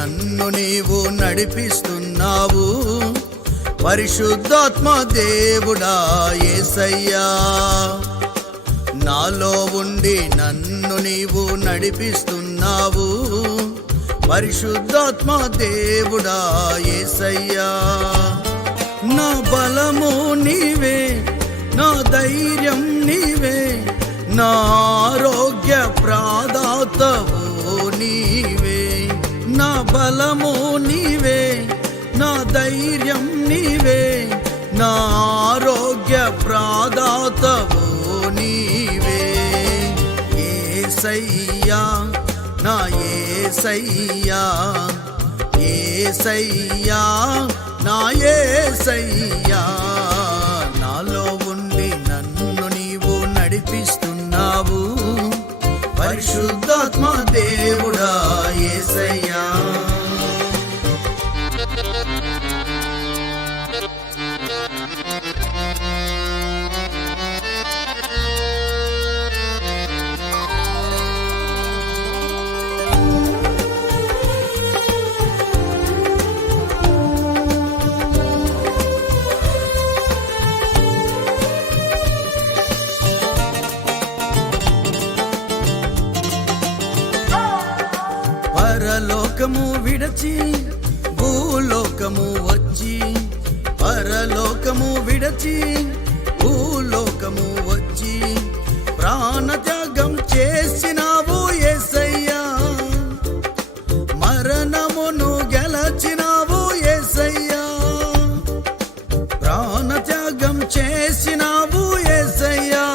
నన్ను నీవు నడిపిస్తున్నావు. పరిశుద్ధాత్మ దేవుడా యేసయ్యా, నాలో ఉండి నన్ను నీవు నడిపిస్తున్నావు. పరిశుద్ధాత్మ దేవుడా యేసయ్యా, నా బలము నీవే, నా ధైర్యం నీవే, నా ఆరోగ్య ప్రదాతవు నీవే. నా బలము నీవే, నా ధైర్యం నీవే, నా ఆరోగ్య ప్రదాతవు నీవే. యేసయ్యా, నా యేసయ్యా, యేసయ్యా, నా యేసయ్యా, నాలో ఉండి నన్ను నీవు నడిపిస్తున్నావు. పరిశుద్ధాత్మ దేవుడా యేసయ్యా, పరలోకము విడచి భూలోకము వచ్చి, పరలోకము విడచి భూలోకము వచ్చి, ప్రాణత్యాగం చేసినావు యేసయ్యా. మరణమును గెలచినావు యేసయ్యా, ప్రాణత్యాగం చేసినావు యేసయ్యా.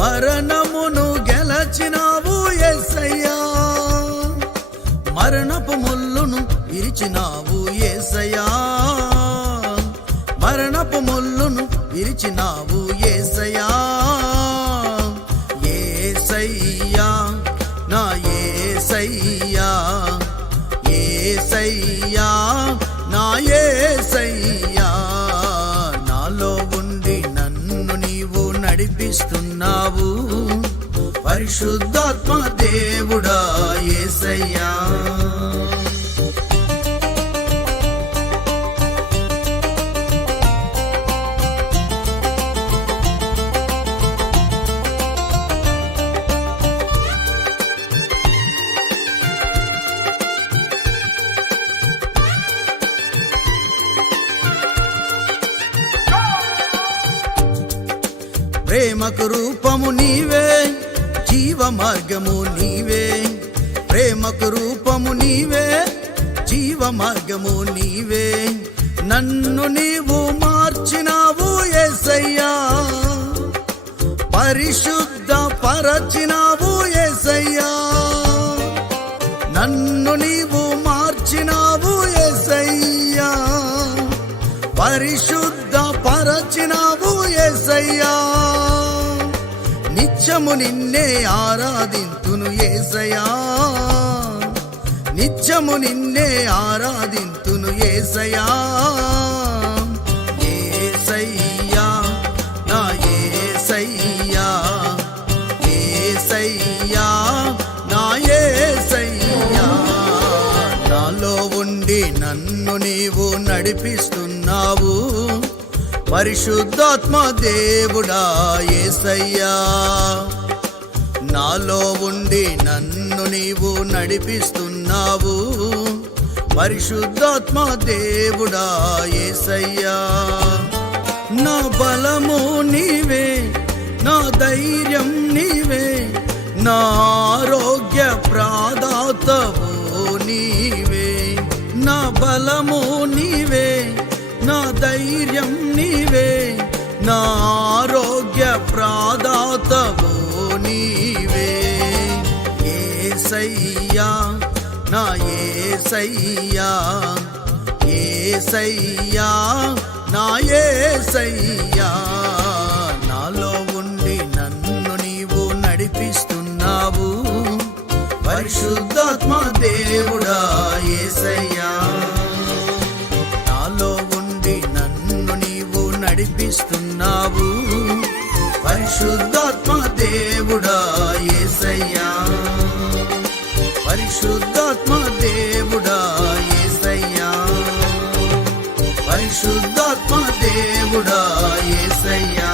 మరణమును గెలచినావు యేసయ్యా, మరణపు ముల్లును విరిచినావు యేసయ్యా, మరణపు ముల్లును విరిచినావు యేసయ్యా. యేసయ్యా, నా యేసయ్యా, యేసయ్యా, నా యేసయ్యా, నాలో ఉండి నన్ను నీవు నడిపిస్తున్నావు. పరిశుద్ధాత్మ దేవుడా యేసయ్యా, ప్రేమకు రూపము నీవే, జీవ మార్గము నీవే. ప్రేమకు రూపము నీవే, జీవ మార్గము నీవే. నన్ను నీవు మార్చినావు యేసయ్యా, పరిశుద్ధ పరచినావు యేసయ్యా. నన్ను నీవు మార్చినావు యేసయ్యా, పరిశుద్ధ పరచినావు యేసయ్యా. నిత్యము నిన్నే ఆరాధింతును యేసయ్యా, నిత్యము నిన్నే ఆరాధింతును యేసయ్యా. యేసయ్యా, నా యేసయ్యా, యేసయ్యా, నా యేసయ్యా, నాలో ఉండి నన్ను నీవు నడిపిస్తున్నావు. పరిశుద్ధాత్మ దేవుడా యేసయ్యా, నాలో ఉండి నన్ను నీవు నడిపిస్తున్నావు. పరిశుద్ధాత్మ దేవుడా యేసయ్యా, నా బలము నీవే, నా ధైర్యం నీవే, నా ఆరోగ్య ప్రదాతవు నీవే. నా బలము నీవే, నా ధైర్యం నీవే, నా ఆరోగ్య ప్రదాతవు నీవే. యేసయ్యా, నా యేసయ్యా, యేసయ్యా, నా యేసయ్యా, నాలో ఉండి నన్ను నీవు నడిపిస్తున్నావు. పరిశుద్ధాత్మ దేవుడా యేసయ్యా, నాలో ఉండి నన్ను నీవు నడిపిస్తున్నావు. పరిశుద్ధాత్మ దేవుడా యేసయ్యా, పరిశుద్ధాత్మ దేవుడా యేసయ్యా, పరిశుద్ధాత్మ దేవుడా యేసయ్యా.